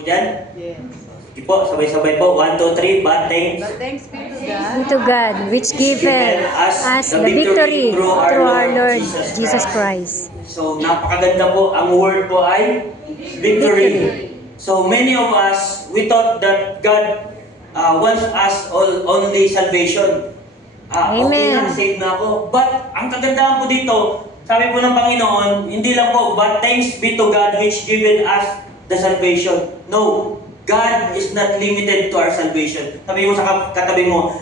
po dyan? Yes. Sige po, sabay-sabay po. 1, 2, 3, but thanks. But thanks be to God. To God, which giveth us the victory through our Lord Jesus Christ. So, napakaganda po. Ang word po ay victory. So, many of us, we thought that God wants us only salvation. Okay Amen. na, save na ako. But, ang kagandahan po dito, sabi po ng Panginoon, hindi lang po, but thanks be to God which given us the salvation. No, God is not limited to our salvation. Sabi mo sa katabi mo,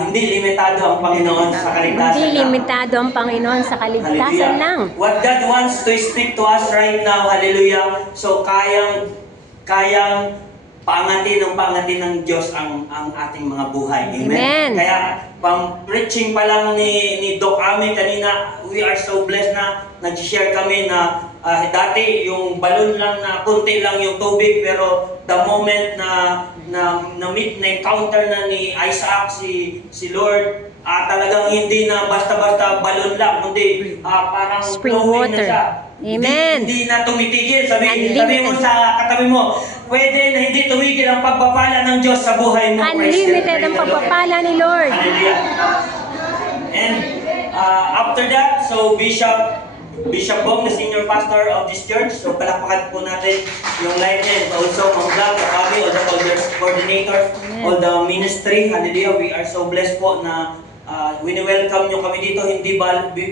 hindi limitado ang Panginoon sa kaligtasan Hindi lang. limitado ang Panginoon sa kaligtasan Hallelujah. lang. What God wants to speak to us right now, hallelujah. So kayang paangatin ng Diyos ang ating mga buhay. Amen. Amen. Kaya pang preaching pa lang ni Doc Ami kanina, we are so blessed na nag-share kami na dati yung balon lang na kunti lang yung tubig, pero the moment na meet na encounter na ni Isaac si Lord, talagang hindi na basta-basta balon lang, kundi parang Spring flowing na water. siya. Amen. Hindi na tumitigil. Sabi Unlimited. mo sa katabi mo, pwede na hindi tumigil ang pagpapala ng Diyos sa buhay mo. Unlimited ang pagpapala ni Lord. Hallelujah. And after that, so Bishop Bong, the senior pastor of this church, so palakpakan po natin yung life niya. And also, Ma'am Blanc, Kami, all the elders, coordinators, all the ministry. Hallelujah. We are so blessed po na wini-welcome nyo kami dito, hindi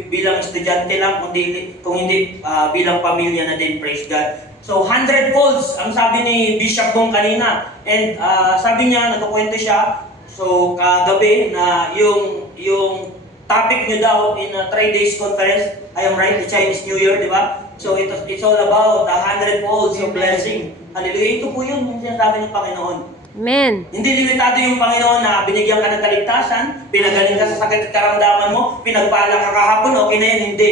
bilang estudyante lang, kung hindi bilang pamilya na din, praise God. So, 100 folds, ang sabi ni Bishop Bong kanina. And sabi niya, nagkukwento siya, so kagabi, na yung topic nyo daw in a 3 days conference, I am right, the Chinese New Year, di ba? So, it's all about 100 folds of blessing. Hallelujah. Ito po yun, yung sinasabi ng Panginoon. Amen. Hindi limitado yung Panginoon na binigyan ka ng kaligtasan, pinagaling ka sa sakit at karamdaman mo, pinagpala ka kahapon, okay na yan, hindi.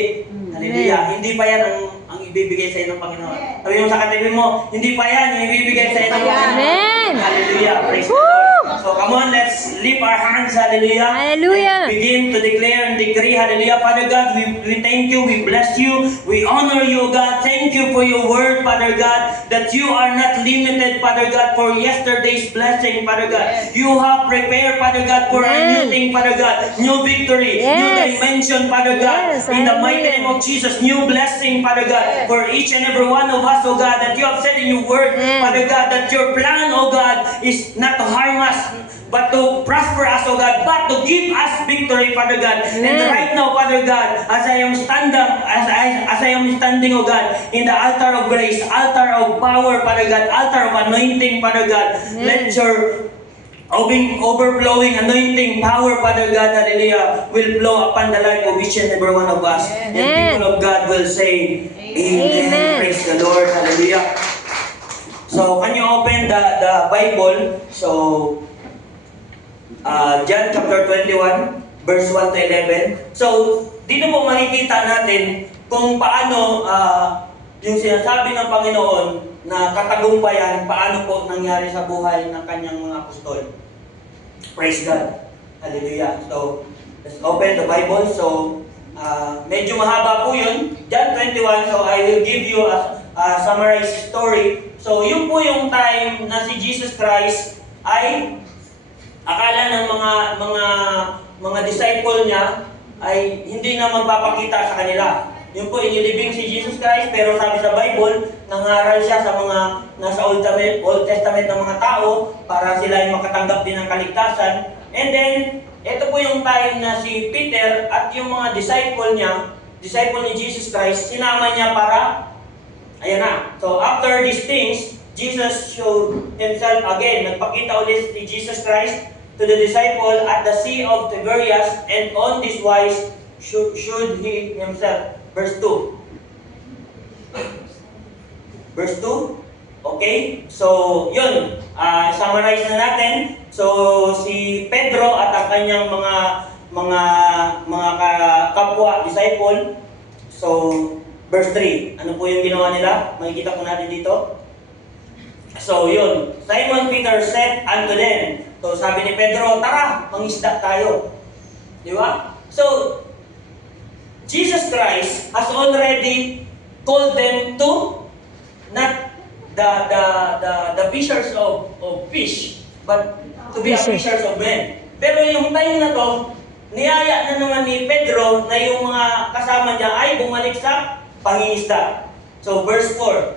Hallelujah. Hindi pa yan ang ibibigay sa iyo ng Panginoon. Sabi mo sa katabi mo, hindi pa yan yung ibibigay sa iyo ng Panginoon. Amen. Hallelujah. Praise the Woo! Lord. So come on, let's lift our hands. Hallelujah. Hallelujah. And begin to declare and decree. Hallelujah. Father God, we thank you, we bless you, we honor you, God. Thank you for your word, Father God, that you are not limited, Father God, for yesterday's blessing, Father God. Yes. You have prepared, Father God, for a new Amen. thing, Father God, new victory, new Yes. dimension, Father God. Yes, In the mighty hallelujah. name of Jesus, new blessing, Father God, Yes. for each and every one of us, oh God, that you have said in your word, Amen. Father God, that your plan, oh God, is not to harm us, but to prosper us, oh God, but to give us victory, Father God. And Amen. right now, Father God, as I am standing, oh God, in the altar of grace, altar of power, Father God, altar of anointing, Father God, Amen. let your overflowing anointing power, Father God, hallelujah, will flow upon the life of each and every one of us. And Amen. people of God will say, Amen. Amen. Praise the Lord, hallelujah. So, can you open the Bible? So, John chapter 21, verse 1 to 11. So, dito po makikita natin kung paano yung sinasabi ng Panginoon na katagumpayan, paano po nangyari sa buhay ng kanyang mga apostol. Praise God. Hallelujah. So, let's open the Bible. So, medyo mahaba po yun. John 21, so I will give you a summarized story. So, yun po yung time na si Jesus Christ ay akala ng mga disciple niya ay hindi na magpapakita sa kanila. Yun po, inilibing si Jesus Christ, pero sabi sa Bible, nangaral siya sa mga nasa Old Testament ng mga tao para sila ay makatanggap din ng kaligtasan. And then, ito po yung time na si Peter at yung mga disciple ni Jesus Christ, sinama niya para, ayan na. So, after these things, Jesus showed himself again. Nagpakita ulit si Jesus Christ to the disciple at the Sea of Tiberias, and on this wise should he himself. Verse 2. Verse 2. Okay? So, yun. Summarize na natin. So, si Pedro at ang kanyang mga kapwa, disciple. So, verse 3. Ano po yung ginawa nila? Makikita po natin dito. So, yun. Simon Peter said unto them. So, sabi ni Pedro, tara, mangisda tayo. Di ba? So, Jesus Christ has already called them to not the the fishers of fish, but to be a Fishes. fishers of men. Pero yung time na to, niyaya na naman ni Pedro na yung mga kasama niya ay bumalik sa pangingisda. So verse 4.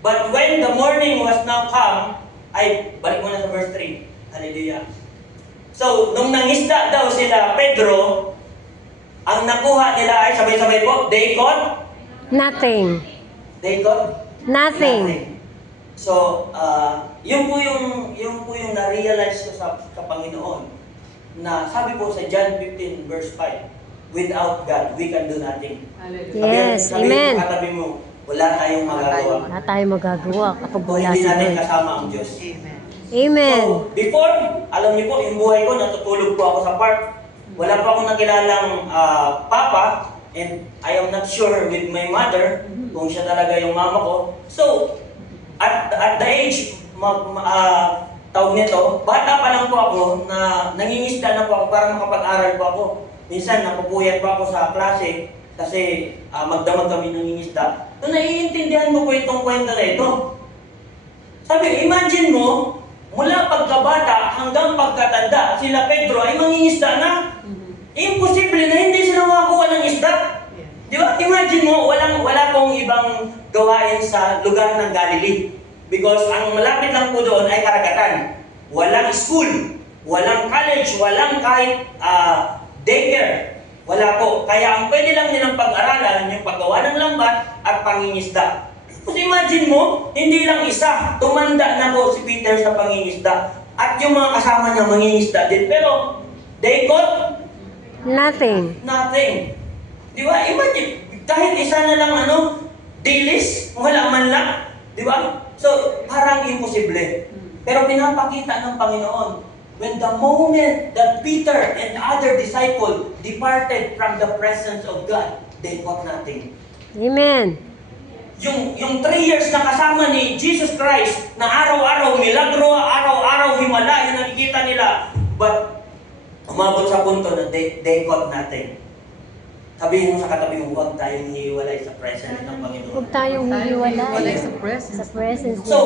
But when the morning was now come, ay, balik mo na sa verse 3. Hallelujah. So, nung nangisda daw sila, Pedro, ang nakuha nila ay sabay-sabay po, they caught? Nothing. They caught? Nothing. So, yun po yung na-realize ko sa Panginoon na sabi po sa John 15 verse 5, without God, we can do nothing. Yes, Sabi amen. mo, katabi mo, wala tayong magagawa. Wala tayong magagawa kapag Kung wala hindi si natin Lord. kasama ang Diyos. Amen. So, before, alam niyo po, yung buhay ko, natutulog po ako sa park. Wala pa akong nakilalang papa, and I am not sure with my mother kung siya talaga yung mama ko. So, at the age, tawag nito, bata pa lang po ako na nangingisda na po ako para makapag-aral po ako. Minsan, napupuyat pa ako sa klase kasi magdamag kami nangingisda. So, naiintindihan mo po itong kwento na ito. Sabi, imagine mo, mula pagkabata hanggang pagkatanda, sila Pedro ay mangingisda na. Imposible na hindi sila makakuha ng isda. Di ba? Imagine mo, wala pong ibang gawain sa lugar ng Galilee. Because ang malapit lang po doon ay karagatan. Walang school, walang college, walang kahit daycare. Wala po. Kaya ang pwede lang nilang pag-aralan yung paggawa ng lambat at pangingisda. Kasi imagine mo, hindi lang isa, tumanda na po si Peter sa pangingisda. At yung mga kasama niya mangingisda din. Pero, they caught Nothing. nothing. Di ba? Imagine, kahit isa na lang dilis, wala man lang. Di ba? So, parang imposible. Pero pinapakita ng Panginoon, when the moment that Peter and other disciple departed from the presence of God, they caught nothing. Amen. Yung 3 years na kasama ni Jesus Christ, na araw-araw milagro, araw-araw himala, yung nakikita nila. But, umabot sa punto na they caught nothing. Sabihin mo sa katabi mo, huwag tayong hiwalay sa presence ng Panginoon. Huwag tayong hihiwalay sa presence. sa presence niya. So,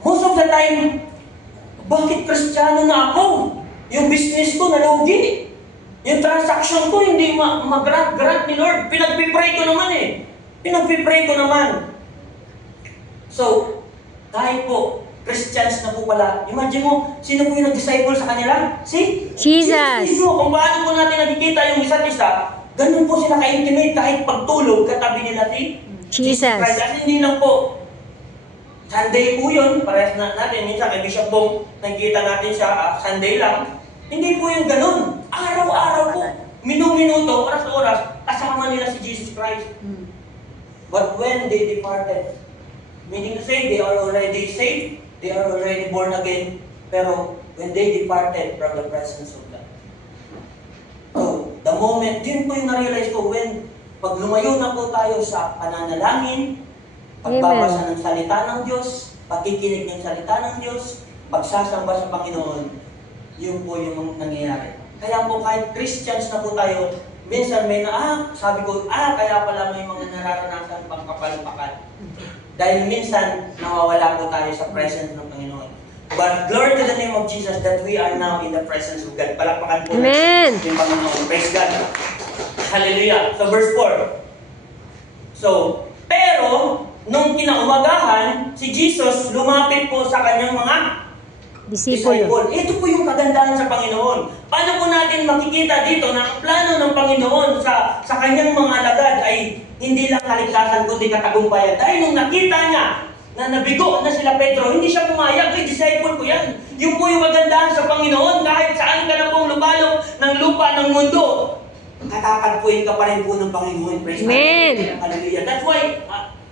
most of the time, bakit Kristiyano na ako? Yung business ko nalugi. Yung transaction ko hindi mag-grant ni Lord. Pinagpipray ko naman eh. Pinagpipray ko naman. So, dahil po, Christians na po pala. Imagine mo, sino po yung nag-disciple sa kanila? Si Jesus. mismo. Kung paano po natin nakikita yung isa't isa, ganun po sila ka-intimate kahit pagtulog, katabi nila si Jesus. Christ. At hindi lang po, Sunday po yun, parehas na natin. Minsan kay Bishop Bong, nakikita natin siya, Sunday lang. Hindi po yung ganun. Araw-araw po. Minuto, oras-oras, kasama nila si Jesus Christ. But when they departed, meaning to say, they are already saved, they are already born again, pero when they departed from the presence of God. So, the moment, yun po yung na-realize ko, pag lumayo na po tayo sa pananalangin, pagbabasa ng salita ng Diyos, pagkikinig ng salita ng Diyos, pagsasamba sa Panginoon, yun po yung nangyayari. Kaya po kahit Christians na po tayo, minsan may sabi ko, kaya pala may mga nararanasan pagkapalpakan. Dahil minsan, nawawala po tayo sa presence ng Panginoon. But glory to the name of Jesus that we are now in the presence of God. Palakpakan po Amen. natin yung Panginoon. Praise God. Hallelujah. So verse 4. So, pero, nung kinaumagahan, si Jesus lumapit po sa kanyang mga Disipulo. Ito po yung kagandahan sa Panginoon. Paano po natin makikita dito na ang plano ng Panginoon sa kanyang mga alagad ay hindi lang kaligtasan kundi katagumpayan. Dahil nung nakita niya na nabigo na sila Pedro, hindi siya pumayag, disciple ko yan. Yung po yung kagandahan sa Panginoon, kahit saan ka na pong lubalok ng lupa ng mundo, katatagpuin ka pa rin po ng Panginoon. Praise Amen. God. Hallelujah. That's why,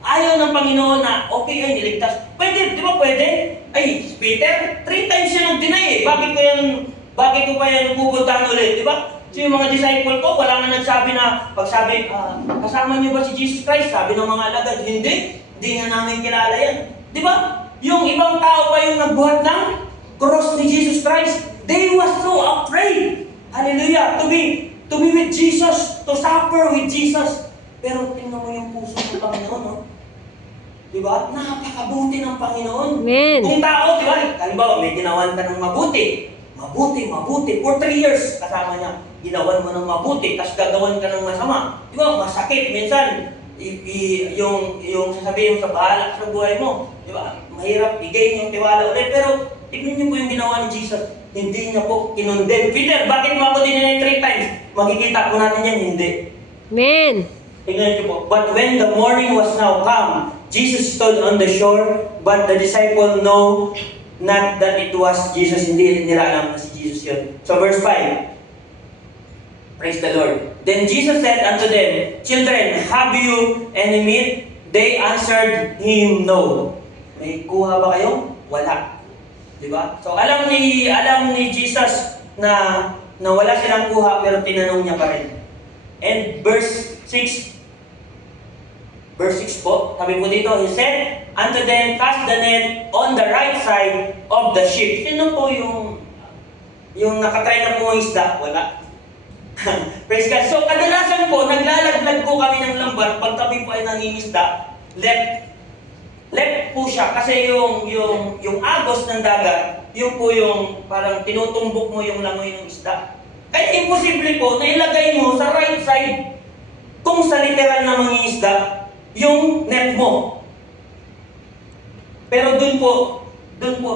ayaw ng Panginoon na, okay, ay niligtas. Pwede, di ba pwede? Ay, Peter, 3 times siya nag-deny eh. Bakit ko pa yan pupuntahan ulit, di ba? So yung mga disciple ko, wala nga nagsabi na, pagsabi, kasama niyo ba si Jesus Christ? Sabi ng mga alagad, hindi nga namin kilala yan. Di ba? Yung ibang tao pa yung nagbuhat ng cross ni Jesus Christ. They was so afraid. Hallelujah. To be with Jesus, to suffer with Jesus. Pero tingnan mo yung puso ng Panginoon, no? Di ba? Napakabuti ng Panginoon. Amen. Kung tao, di ba? Halimbawa, may ginawan ka ng mabuti. Mabuti. For 3 years, kasama niya. Ginawan mo ng mabuti, tapos gagawan ka ng masama. Di ba? Masakit. Minsan, yung sasabihin mo sa bahala sa buhay mo. Di ba? Mahirap i-gain yung tiwala ulit. Pero, tignan niyo po yung ginawa ni Jesus. Hindi niya po kinondem. Peter, bakit mo ako dinanay 3 times? Makikita po natin yan, hindi. Amen. Tingnan niyo po. But when the morning was now come, Jesus stood on the shore, but the disciple know not that it was Jesus. Hindi nila alam na si Jesus yun. So verse 5. Praise the Lord. Then Jesus said unto them, Children, have you any meat? They answered him, No. May kuha ba kayo? Wala. Diba? So alam ni Jesus na wala silang kuha, pero tinanong niya pa rin. And verse 6 po, sabi po dito, He said unto them, Cast the net on the right side of the ship. Sino po yung nakatry na po ang isda? Wala. Praise God. So kadalasan po, naglalaglag po kami ng lambat pag kami po ay nangingisda. Left po siya kasi yung agos ng dagat, yun po yung parang tinutumbok mo yung langoy ng isda. Kaya imposible po na ilagay mo sa right side kung sa literal na mangingisda yung net mo. Pero dun po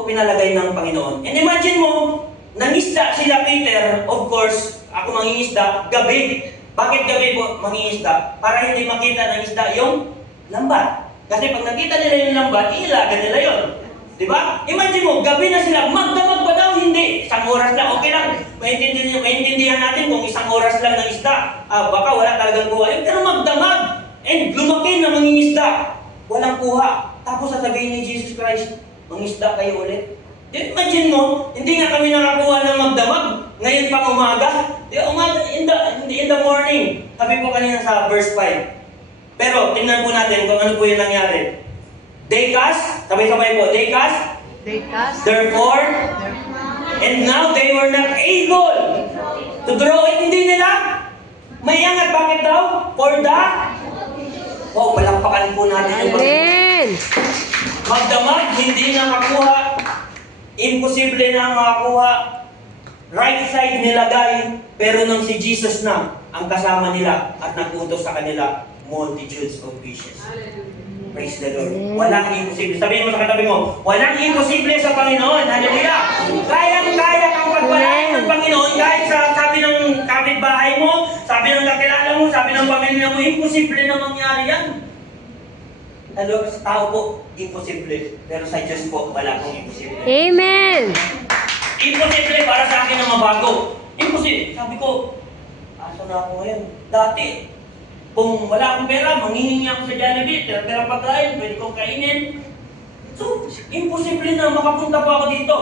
pinalagay ng Panginoon. And imagine mo, nangisda sila Peter, of course, ako mangingisda, gabi. Bakit gabi po mangingisda? Para hindi makita ng isda yung lambat. Kasi pag nakita nila yung lambat, iilagan nila yun. Diba? Imagine mo, gabi na sila, magdamag ba daw? Hindi. 1 oras lang, okay lang. Maintindihan natin kung 1 oras lang ng isda. Baka wala talagang kuha yun. Pero magdamag. And lumaki na mangingisda. Walang kuha. Tapos sasabihin ni Jesus Christ, mangisda kayo ulit. Imagine mo, hindi nga kami nakakuha ng magdamag. Ngayon pang umaga. In the morning. Sabi po kanina sa verse 5. Pero tingnan po natin kung ano po yung nangyari. They cast, sabay-sabay po, they cast, therefore, and now they were not able to draw it. Hindi nila may angat. Bakit daw? Palakpakan po natin yung Amen. magdamag, hindi na makuha. Imposible na makakuha. Right side nilagay, pero nang si Jesus na ang kasama nila at nag-utos sa kanila, multitudes of fishes. Praise the Lord. Walang imposible. Sabihin mo sa katabi mo, walang imposible sa Panginoon. Hallelujah. Kayang-kaya kang pagpalain ng Panginoon kahit sa sabi ng kapitbahay mo, sabi ng kakilala mo, sabi ng pamilya mo, imposible na mangyari yan. Lalo sa tao po, imposible. Pero sa Diyos po, wala pong imposible. Amen. Imposible para sa akin na mabago. Imposible. Sabi ko, asa na ako ngayon? Dati, kung wala akong pera, manghihingi ako sa Jollibee, pera pagkain, pwede kong kainin. So, imposible na makapunta po ako dito.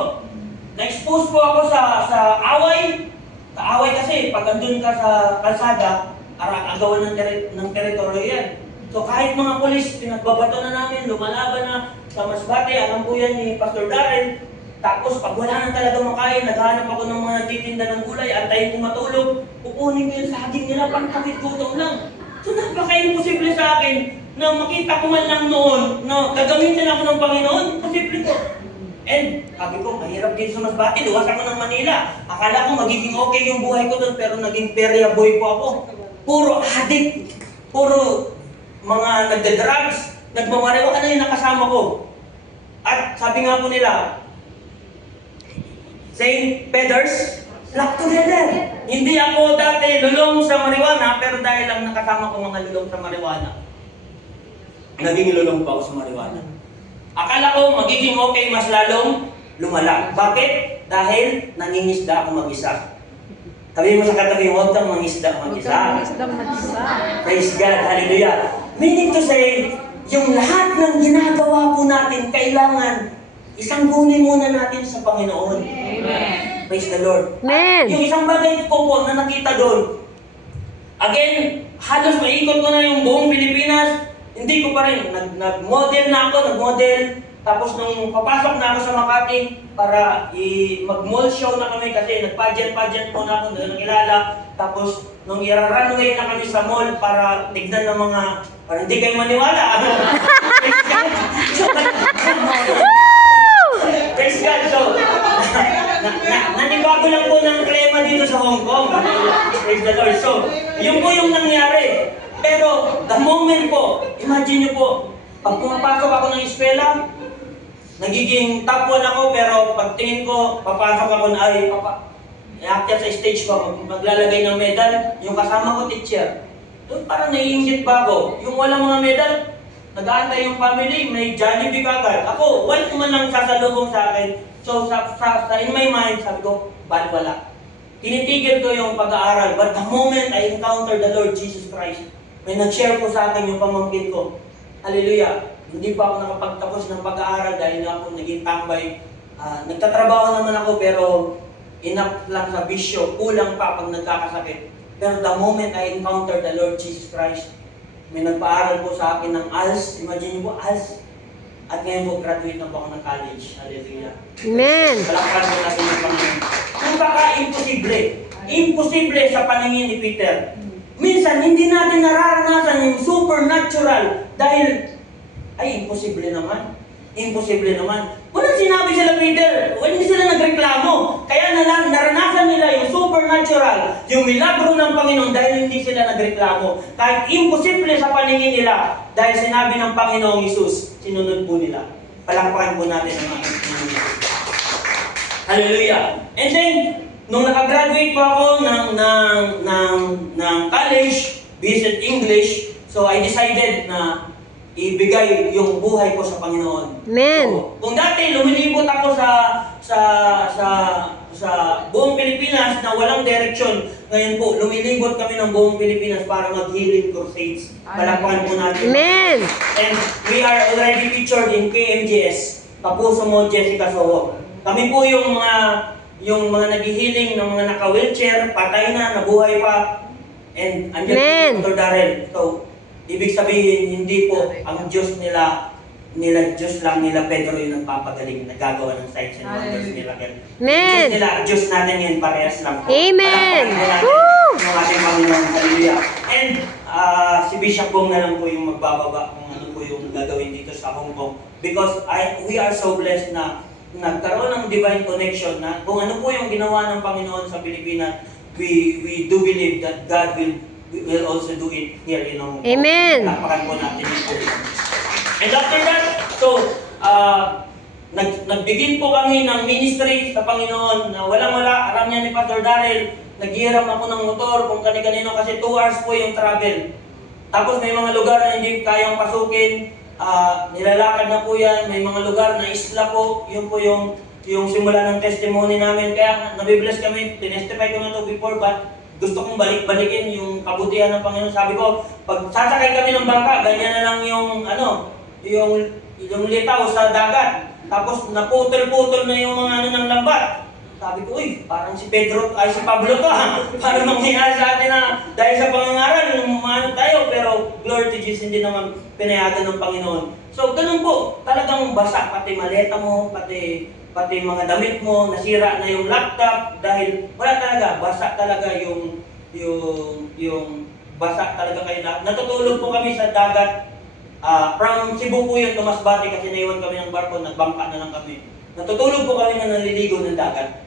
Na-expose po ako sa away. Sa away kasi, pag andun ka sa kalsada, agawan ng teritoryo yan. So, kahit mga polis, pinagbabato na namin, lumalaban na sa Masbate, alam po yan ni Pastor Darren. Tapos, pag wala na talaga makain, naghahanap ako ng mga nagtitinda ng gulay, antayin kong matulog, kukunin ko yung saging nila, pang kapit-gutom lang. So, napaka-imposible sa akin na makita ko man lang noon na gagamitin ako ng Panginoon. Imposible ko. And sabi ko, mahirap din sa Masbate, luwas ako ng Manila. Akala ko magiging okay yung buhay ko doon, pero naging perya boy po ako. Puro addict, puro mga nagda-drugs, nagmamariwa, ano yung nakasama ko. At sabi nga po nila, St. Peter's, lock together. Hindi ako dati lulong sa marijuana, pero dahil lang nakasama ko mga lulong sa marijuana, naging lulong pa ako sa marijuana. Akala ko magiging okay, mas lalong lumala. Bakit? Dahil nangingisda ako mag-isa. Sabi mo sa katabi, huwag kang mangisda mag-isa. Praise God, hallelujah. Meaning to say, yung lahat ng ginagawa po natin, kailangan isanggunin muna natin sa Panginoon. Amen. Praise the Lord. Amen. Yung isang bagay ko po na nakita doon, again, halos maikot ko na yung buong Pilipinas, hindi ko pa rin, nag-model na ako, tapos nung papasok na ako sa Makati, para mag-mall show na kami kasi nag-pageant po na ako, doon nakilala, tapos nung i-runway na kami sa mall para tignan ng mga, para hindi kayo maniwala. Praise God. So, nanibago lang po ng klema dito sa Hong Kong. Praise the Lord. So, yun po yung nangyari. Pero, the moment po, imagine nyo po, pag pumapasok ako ng eskwela, nagiging top 1 ako, pero pagtingin ko, papasok ako na iakyat sa stage ko, maglalagay ng medal, yung kasama ko teacher. Doon parang naiingit ba ako? Yung walang mga medal, nag-aantay yung family, may Jollibee kagad. Ako, wala naman lang sasalubong sa akin. So, in my mind, sabi ko, wala. Tinitigil ko yung pag-aaral. But the moment I encountered the Lord Jesus Christ, may nag-share po sa akin yung pamangkin ko. Hallelujah. Hindi pa ako nakapagtapos ng pag-aaral dahil nga ako naging tambay. Nagtatrabaho naman ako pero enough lang sa bisyo, kulang pa pag nagkakasakit. Pero the moment I encountered the Lord Jesus Christ, may nagpaaral po sa akin ng ALS. Imagine niyo po, ALS. At ngayon po, graduate na po ako ng college. Hallelujah. Amen. Palakpan po natin yung Panginoon. Kung baka imposible. Imposible sa paningin ni Peter. Minsan, hindi natin nararanasan yung supernatural dahil, ay, imposible naman. Imposible naman. Walang sinabi sila Peter, hindi sila nagreklamo. Kaya naranasan nila yung supernatural, yung milagro ng Panginoon dahil hindi sila nagreklamo. Kahit imposible sa paningin nila, dahil sinabi ng Panginoong Isus, sinunod po nila. Palakpakan po natin ang ating Panginoon. Hallelujah. And then, nung nakagraduate po ako ng college, visit English, so I decided na ibigay yung buhay ko sa Panginoon. Amen. So, kung dati lumilibot ako sa buong Pilipinas na walang direksyon, ngayon po lumilibot kami ng buong Pilipinas para mag-healing crusades. Palakpakan po natin. Amen. And we are already featured in KMJS, Kapuso mo, Jessica Soho. Kami po yung mga nag-healing ng mga naka-wheelchair, patay na, nabuhay pa. And andyan po Dr. Darrell. So, ibig sabihin, hindi po ang Diyos nila Diyos lang nila Pedro yung nagpapagaling, nagagawa ng signs and wonders nila. Amen. Diyos natin ngayon, parehas lang po. Amen. Woo! Ng ating Panginoon. Hallelujah. And si Bishop Bong na lang po yung magbababa kung ano po yung gagawin dito sa Hong Kong. Because we are so blessed na nagkaroon ng divine connection na kung ano po yung ginawa ng Panginoon sa Pilipinas, we do believe that God will also do it here in Hong Kong. Amen. Palakpakan po natin yung po. And after that, so, nagbigin po kami ng ministry sa Panginoon na walang-wala, alam niya ni Pastor Darrell, naghiram ako ng motor kung kani-kanino kasi 2 hours po yung travel. Tapos may mga lugar na hindi kayang pasukin, nilalakad na po yan, may mga lugar na isla po, yun po yung simula ng testimony namin. Kaya nabibless kami, tinestify ko na to before, but gusto kong balik-balikin yung kabutihan ng Panginoon. Sabi ko, pag sasakay kami ng bangka, ganyan na lang yung litaw sa dagat. Tapos naputol-putol na yung mga ng lambat. Sabi ko, uy, parang si Pablo to ha. Parang mangyayari sa atin na dahil sa pangangaral, tayo, pero glory to Jesus, hindi naman pinayagan ng Panginoon. So, ganun po, talagang basa, pati maleta mo, pati mga damit mo, nasira na yung laptop, dahil wala talaga, basa talaga yung basa talaga kayo lahat. Natutulog po kami sa dagat, from Cebu po yung Tumasbate kasi naiwan kami ng barko, nagbangka na lang kami. Natutulog po kami na naliligo ng dagat.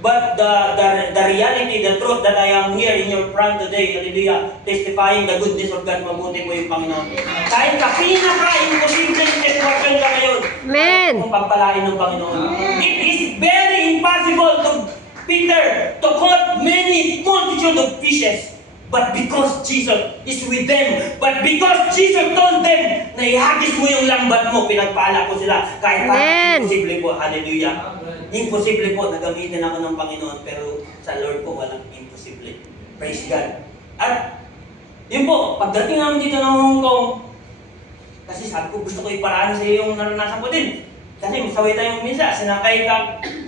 But the reality, the truth that I am here in your front today, hallelujah, testifying the goodness of God, mabuti po yung Panginoon. Kahit sa pinaka-imposible sitwasyon ka ngayon, Amen. kung pagpalain ng Panginoon. It is very impossible to Peter to caught many multitude of fishes. But because Jesus is with them, but because Jesus told them na ihagis mo yung lambat mo, pinagpala ko sila. Kahit imposible po, hallelujah. Imposible po, nagamitin ako ng Panginoon, pero sa Lord po walang imposible. Praise God. At yun po, pagdating namin dito ng Hong Kong, kasi sabi ko, gusto ko iparaan sa iyo yung naranasan ko din. Kasi masaway tayong minsan,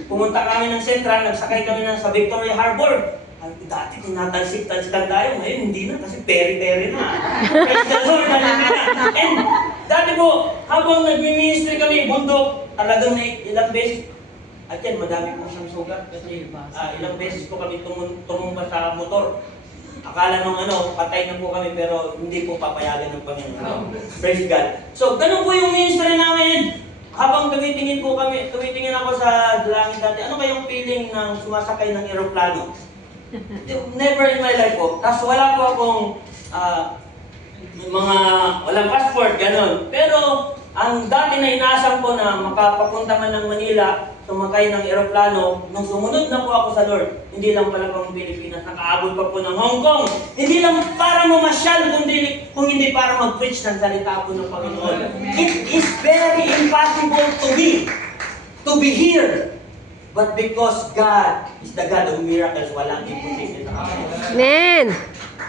pumunta kami ng Central, nagsakay kami sa Victoria Harbor. Dati tinatalsik-talsikan tayo, ngayon hindi na kasi peri-peri na. Praise the Lord, hallelujah. And dati po, habang nag-ministry kami, bundok, talagang ilang beses, at yan, madami po siyang sugat kasi ilang beses po kami tumumba sa motor. Akala nung patay na po kami pero hindi po papayagan ng Panginoon. Praise God. So, ganun po yung ministry namin. Habang tumitingin ako sa langit dati, ano kayong feeling ng sumasakay ng eroplano? Never in my life po. Tapos wala po akong walang passport, ganun. Pero, ang dati na inaasahan ko na makapapunta man ng Manila, sumakay ng eroplano, nung sumunod na po ako sa Lord, hindi lang pala pang Pilipinas, nakaabot pa po ng Hong Kong. Hindi lang para mamasyal, kung hindi para mag-preach ng salita po ng Panginoon. It is very impossible to be here. But because God is the God of miracles, walang imposible sa Kanya. Amen.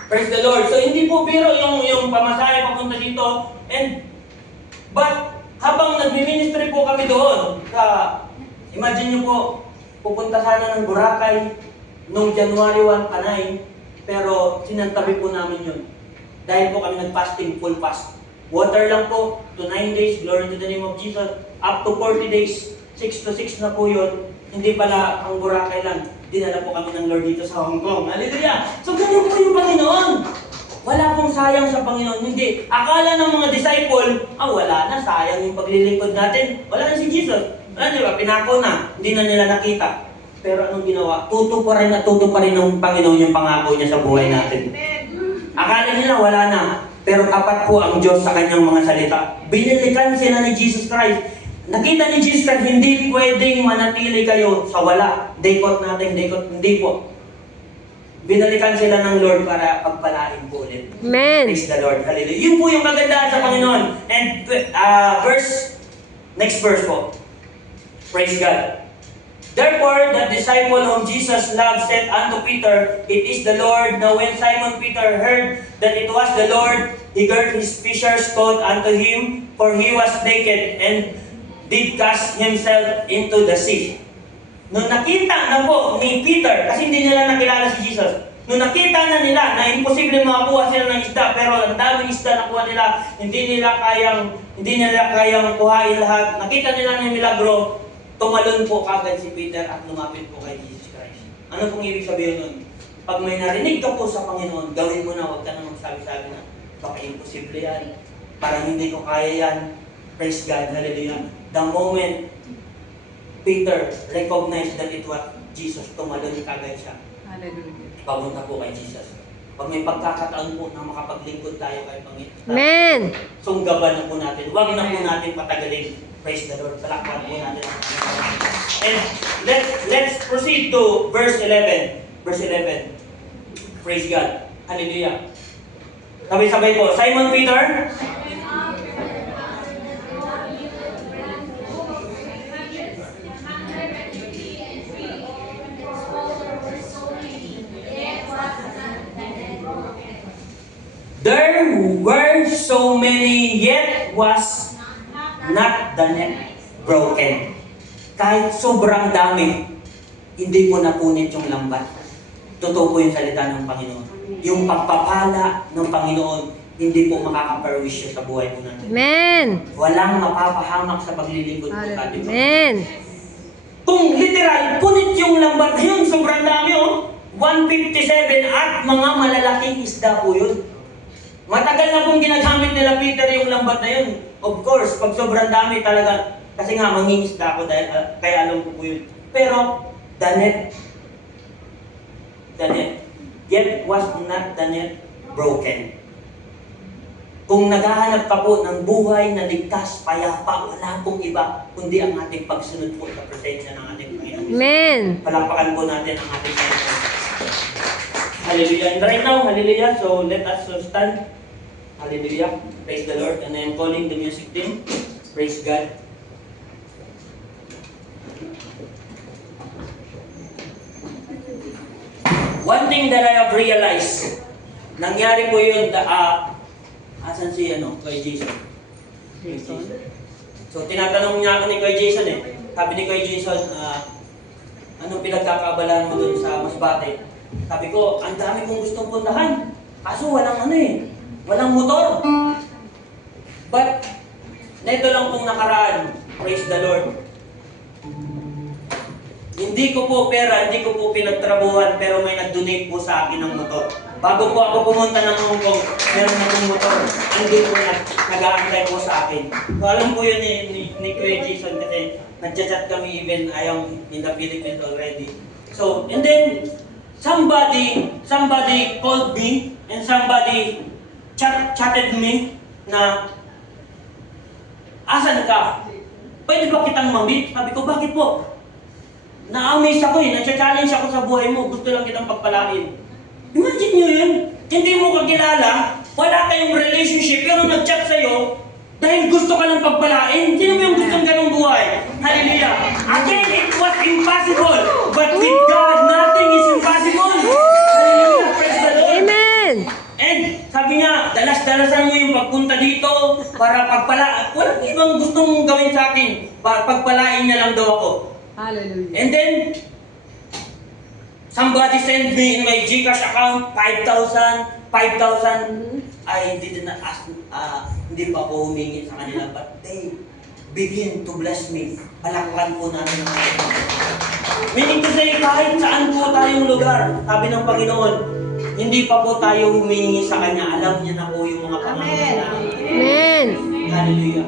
Praise the Lord. So hindi po biro yung pamasahe papunta dito. But habang nagmi-ministry po kami doon, imagine nyo po, pupunta sana ng Boracay noong January 1 Panay, pero sinantabi po namin yun. Dahil po kami nag-fasting, full fast. Water lang po, to 9 days, glory to the name of Jesus. Up to 40 days, 6 to 6 na po yun. Hindi pala ang Boracay lang. Dinala po kami ng Lord dito sa Hong Kong. Hallelujah! So ganun po yung Panginoon. Wala pong sayang sa Panginoon. Hindi. Akala ng mga disciple, wala na, sayang yung paglilingkod natin. Wala na si Jesus. Di ba? Pinako na. Hindi na nila nakita. Pero anong ginawa? Tutuparin ng Panginoon yung pangako niya sa buhay natin. Akala nila wala na. Pero tapat po ang Diyos sa kanyang mga salita. Binilikan sila ni Jesus Christ. Nakita ni Jesus Christ, hindi pwedeng manatili kayo sa wala. Dekot natin, hindi po. Binalikan sila ng Lord para pagpalain po ulit. Amen. Praise the Lord. Hallelujah. Yun po yung kagandahan sa Panginoon. And next verse po. Praise God. Therefore, the disciple whom Jesus loved said unto Peter, It is the Lord. Now when Simon Peter heard that it was the Lord, he girt his fisher's coat unto him, for he was naked, and did cast himself into the sea. Nung nakita na po ni Peter, kasi hindi nila nakilala si Jesus, nung nakita na nila na imposible makakuha sila ng isda, pero ang daming isda nakuha nila, hindi nila kayang kuhain lahat, nakita nila ng milagro, tumalon po kagad si Peter at lumapit po kay Jesus Christ. Ano pong ibig sabihin nun? Pag may narinig ka po sa Panginoon, gawin mo na, huwag ka na magsabi-sabi na, baka imposible yan, parang hindi ko kaya yan. Praise God, hallelujah. The moment Peter recognized that it was Jesus, tumalon kagad siya. Hallelujah. Papunta po kay Jesus. Pag may pagkakataon po na makapaglingkod tayo kay Panginoon, Amen. sunggaban na po natin. Huwag na po natin patagalin. Praise the Lord. Palakpan po natin ang Panginoon. And let's proceed to verse 11. Verse 11. Praise God. Hallelujah. Sabay-sabay po. Simon Peter. There were so many, yet was not the net broken. Kahit sobrang dami, hindi po napunit yung lambat. Totoo po yung salita ng Panginoon. Yung pagpapala ng Panginoon, hindi po makakaperwisyo sa buhay po natin. Amen. Walang mapapahamak sa paglilingkod po natin. Amen. Kung literal, punit yung lambat na yun, sobrang dami 157 at mga malalaking isda po yun. Matagal na pong ginagamit nila Peter yung lambat na yun. Of course, pag sobrang dami talaga, kasi nga mangingisda ako dahil kaya alam ko po yun. Pero, the net, yet was not the net broken. Kung naghahanap ka po ng buhay na ligtas, payapa, wala pong iba, kundi ang ating pagsunod po sa presensya ng ating Panginoon. Amen. Palakpakan po natin ang ating Panginoon. Hallelujah. And right now, hallelujah. So let us stand. Hallelujah. Praise the Lord. And I am calling the music team. Praise God. One thing that I have realized, nangyari po yun, asan si Kuya Jason? So tinatanong niya ako ni Kuya Jason Sabi ni Kuya Jason, anong pinagkakaabalahan mo dun sa Masbate? Sabi ko, ang dami kong gustong puntahan. Kaso walang walang motor. But, neto lang pong nakaraan, praise the Lord. Hindi ko po pera, hindi ko po pinagtrabuhan, pero may nag-donate po sa akin ng motor. Bago po ako pumunta ng Hong Kong, meron akong motor. Andun po nag-aantay po sa akin. So alam po yun ni Kuya Jason kasi nag-chat kami even I am in the Philippines already. So, and then, somebody called me and somebody chatted me na, asan ka? Pwede ba kitang mamit? Sabi ko, bakit po? Na-amaze ako na-challenge ako sa buhay mo, gusto lang kitang pagpalain. Imagine nyo yun, hindi mo kakilala, wala kayong relationship, pero nag-chat sa'yo, dahil gusto ka lang pagpalain. Sino mo yung gustong ganong buhay? Hallelujah! Again, it was impossible, but with God, nothing is impossible. Hallelujah! Praise the Lord! Amen. And sabi niya, dalas-dalasan mo yung pagpunta dito para pagpala. Walang ibang gustong gawin sa akin. Pagpalain niya lang daw ako. Hallelujah. And then, somebody sent me in my GCash account 5,000. I did not ask, hindi pa ako humingi sa kanila, but they begin to bless me. Palakpan po namin ang mga. Meaning to say, kahit saan po tayong lugar, sabi ng Panginoon, hindi pa po tayo humingi sa Kanya. Alam niya na po yung mga pangangailangan. Amen. Hallelujah.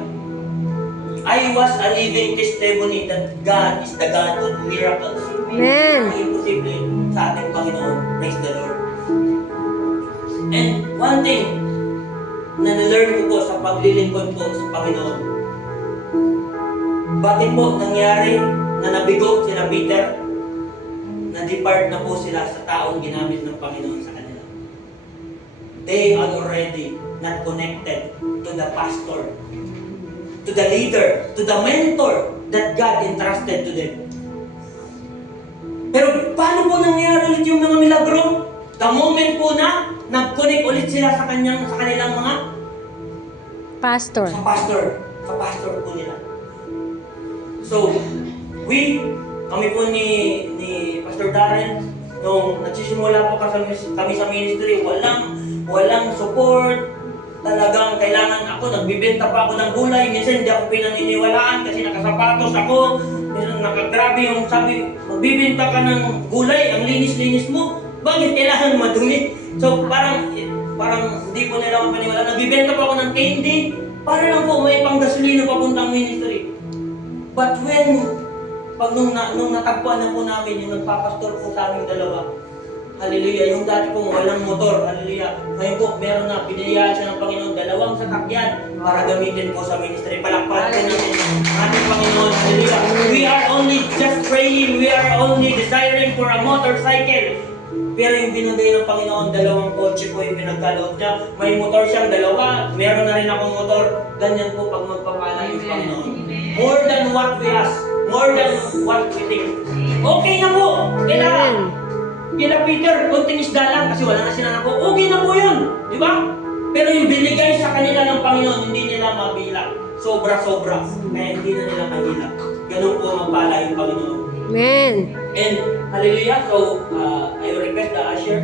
I was a living testimony that God is the God of miracles. Amen. Ang imposible sa ating Panginoon. Praise the Lord. And one thing na na-learn ko po sa paglilingkod po sa Panginoon. Bakit po nangyari na nabigo sila Peter? Na-depart na po sila sa taong ginamit ng Panginoon sa kanila. They are already not connected to the pastor, to the leader, to the mentor that God entrusted to them. Pero paano po nangyari ulit yung mga milagro? The moment po na nag-connect ulit sila sa kanilang mga Pastor. sa pastor po nila. So, kami po ni Pastor Darren, nung nagsisimula po kami sa ministry, walang support. Talagang kailangan ako, nagbibenta pa ako ng gulay. Minsan hindi ako pinaniniwalaan kasi nakasapatos ako. Minsan nakagrabe yung sabi, magbibenta ka ng gulay, ang linis-linis mo. Bakit kailangan madumi? So parang hindi po nila ako paniwala. Nagbibenta pa ako ng candy para lang po may panggasolina papuntang ministry. But nung natagpuan na po namin, yung nagpapastor po sa aming dalawa, hallelujah, yung dati pong walang motor, hallelujah. Ngayon po, meron na, binayaan siya ng Panginoon, 2 sasakyan para gamitin po sa ministry. Palakpakan po natin ang ating Panginoon, hallelujah. We are only just praying, we are only desiring for a motorcycle. Pero yung binigay ng Panginoon, 2 kotse po yung pinagkaloob niya. May motor siyang 2, meron na rin akong motor. Ganyan po pag magpapala yung Panginoon. More than what we ask, more than what we think. Okay na po, kailangan. Kila Peter, konting isda lang kasi wala na sila na po. Okay na po yun, di ba? Pero yung binigay sa kanila ng Panginoon, hindi nila mabilang. Sobra-sobra. Kaya hindi na nila mabilang. Ganun po magpala yung Panginoon. Amen. And hallelujah, so I request the usher